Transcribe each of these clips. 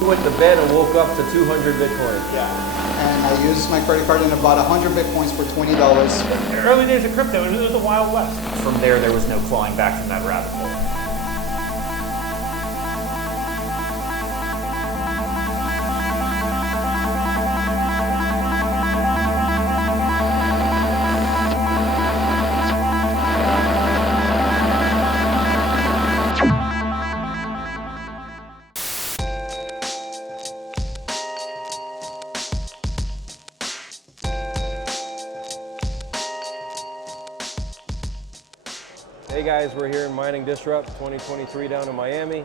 You went to bed and woke up to 200 Bitcoin. Yeah. And I used my credit card and I bought 100 Bitcoins for $20. The early days of crypto, it was the Wild West. From there was no clawing back from that rabbit hole. Hey guys, we're here in Mining Disrupt 2023 down in Miami.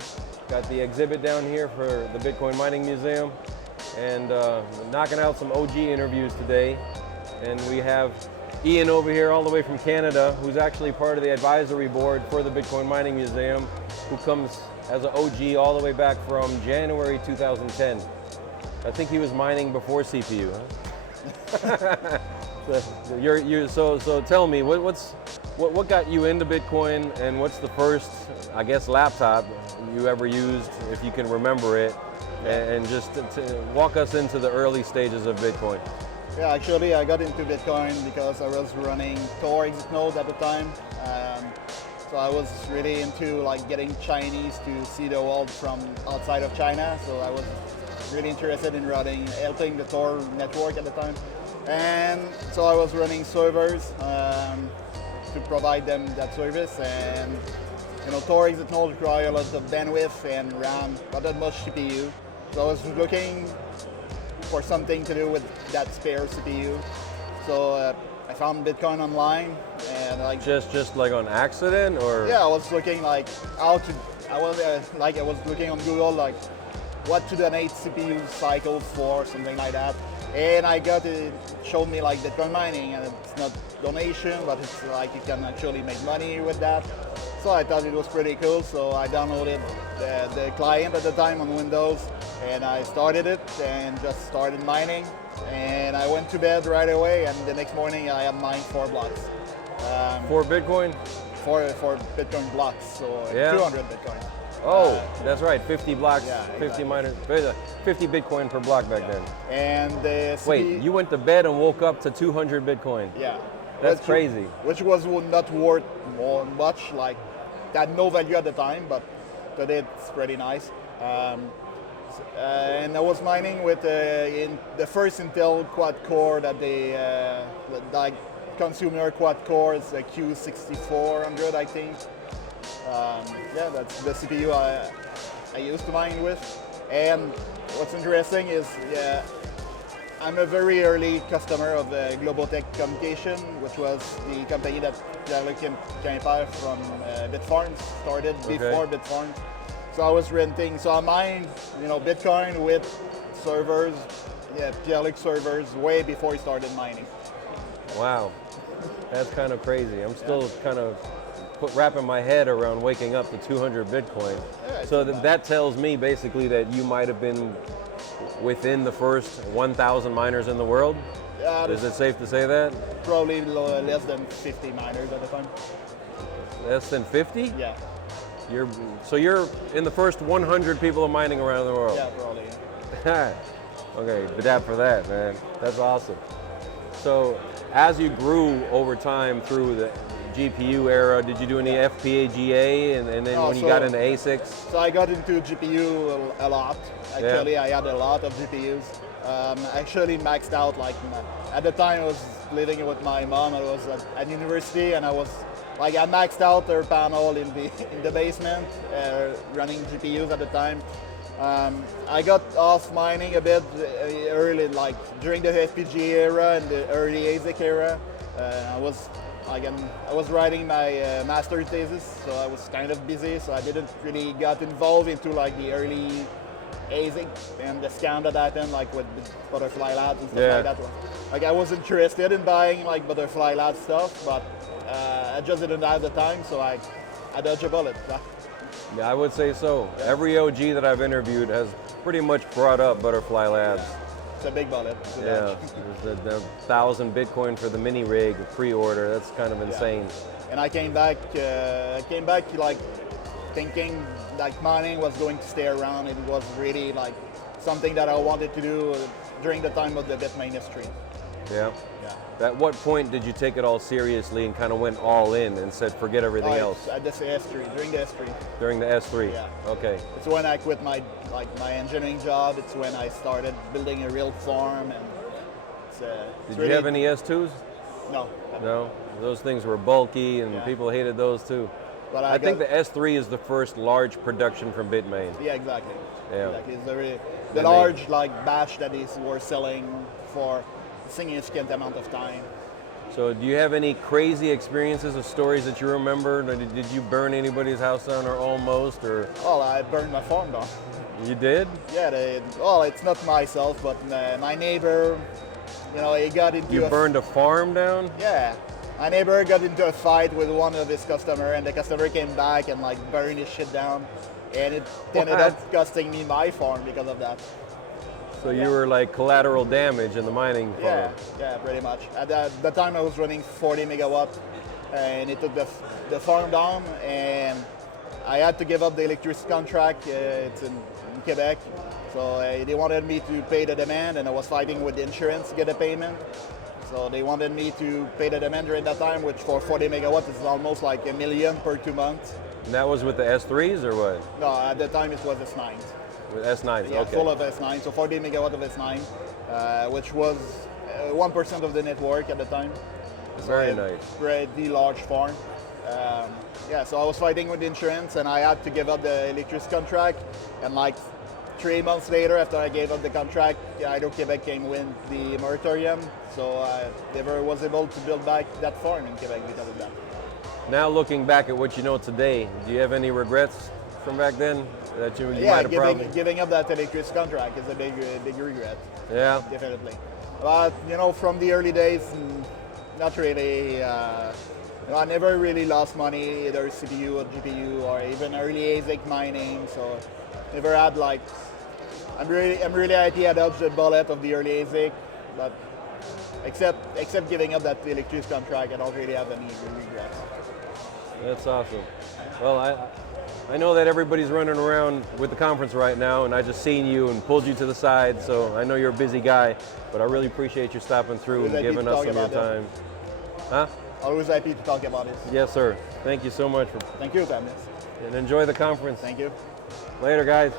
Got the exhibit down here for the Bitcoin Mining Museum, and knocking out some OG interviews today. And we have Ian over here all the way from Canada, who's actually part of the advisory board for the Bitcoin Mining Museum, who comes as an OG all the way back from January 2010. I think he was mining before CPU, huh? So tell me, what got you into Bitcoin, and what's the first, I guess, laptop you ever used, if you can remember it, and just to walk us into the early stages of Bitcoin. Yeah, actually I got into Bitcoin because I was running Tor exit node at the time. So I was really into like getting Chinese to see the world from outside of China. So I was really interested in helping the Tor network at the time. And so I was running servers to provide them that service, and Tor exit node require a lot of bandwidth and RAM, but not much CPU. So I was looking for something to do with that spare CPU. So I found Bitcoin online, and like just like on accident, or yeah, I was looking like how to. I was looking on Google like what to donate CPU cycles for, something like that. And I got it showed me like Bitcoin mining, and it's not donation, but it's like you can actually make money with that. So I thought it was pretty cool. So I downloaded the client at the time on Windows, and I started it and just started mining. And I went to bed right away, and the next morning I had mined 4 blocks. 4 Bitcoin? 4 Bitcoin blocks, so yeah. 200 Bitcoin. Oh, that's right, 50 blocks, yeah, 50 exactly. miners, 50 Bitcoin per block back then. And the Wait, you went to bed and woke up to 200 Bitcoin? Yeah. That's crazy. Which was not worth much, like had no value at the time, but today it's pretty nice. And I was mining with in the first Intel quad core that they like consumer quad core is a Q6400, I think. Yeah, that's the CPU I used to mine with. And what's interesting is, I'm a very early customer of Global Tech Communication, which was the company that Pierre-Luc Quimper from Bitfarms started before Bitfarms. So I was renting, so I mined, Bitcoin with servers, Pierre-Luc servers, way before he started mining. Wow, that's kind of crazy. I'm still kind of wrapping my head around waking up to 200 Bitcoin. Yeah, so that tells me basically that you might have been within the first 1,000 miners in the world? Is it safe to say that? Probably less than 50 miners at the time. Less than 50? Yeah. So you're in the first 100 people mining around the world? Yeah, probably. Yeah. Okay, BDAP for that, man. That's awesome. So as you grew over time through the GPU era, did you do any FPGA, and then when you got into ASICs? So I got into GPU a lot. Actually, I had a lot of GPUs. Actually maxed out, like at the time I was living with my mom. I was at university, and I maxed out her panel in the basement, running GPUs at the time. I got off mining a bit early, like during the FPGA era and the early ASIC era. I was writing my master's thesis, so I was kind of busy, so I didn't really got involved into like the early ASIC and the scan that happened, like with Butterfly Labs and stuff like that. Like I was interested in buying like Butterfly Labs stuff, but I just didn't have the time, so I dodged a bullet. Yeah, I would say so. Every OG that I've interviewed has pretty much brought up Butterfly Labs. It's a big bullet. Yeah, the 1,000 Bitcoin for the mini rig pre-order. That's kind of insane. And I came back like thinking like mining was going to stay around. It was really like something that I wanted to do during the time of the Bitmain history. Yeah. Yeah. At what point did you take it all seriously and kind of went all in and said forget everything else? At the S3, during the S3. During the S3? Yeah. Okay. It's when I quit my engineering job. It's when I started building a real farm. And Did you have any S2s? No. No? Those things were bulky and Yeah. people hated those too. But I think the S3 is the first large production from Bitmain. Yeah, exactly. Yeah. Exactly. It's the large batch that is were selling for a significant amount of time. So do you have any crazy experiences or stories that you remember? Did you burn anybody's house down or almost? Or Well, I burned my farm down. you did? Yeah, it's not myself, but my neighbor, he got into You burned a farm down? Yeah. My neighbor got into a fight with one of his customers, and the customer came back and burned his shit down. And it ended up costing me my farm because of that. So you were like collateral damage in the mining farm? Yeah, pretty much. At the time I was running 40 megawatt, and it took the farm down, and I had to give up the electricity contract. It's in Quebec. So they wanted me to pay the demand, and I was fighting with the insurance to get a payment. So they wanted me to pay the demand during that time, which for 40 megawatt is almost like $1 million per 2 months. And that was with the S3s or what? No, at the time it was S9. With S9s, Yeah, okay. full of S9, so 40 megawatt of S9, which was 1% of the network at the time. Very nice. Pretty large farm. So I was fighting with the insurance, and I had to give up the electricity contract. And 3 months later, after I gave up the contract, Hydro-Québec came with the moratorium, so I never was able to build back that farm in Quebec because of that. Now looking back at what you know today, do you have any regrets from back then that you might have probably? Giving up that electricity contract is a big regret. Yeah. Definitely. But from the early days, not really. I never really lost money, either CPU or GPU or even early ASIC mining. So never had I'm really happy I dodged the bullet of the early ASIC, but except giving up that electricity contract, I don't really have any regrets. That's awesome. Well, I know that everybody's running around with the conference right now, and I just seen you and pulled you to the side, so I know you're a busy guy, but I really appreciate you stopping through and giving us some of your time. Huh? Always happy to talk about it. Yes, sir. Thank you so much. Thank you, Thomas. And enjoy the conference. Thank you. Later, guys.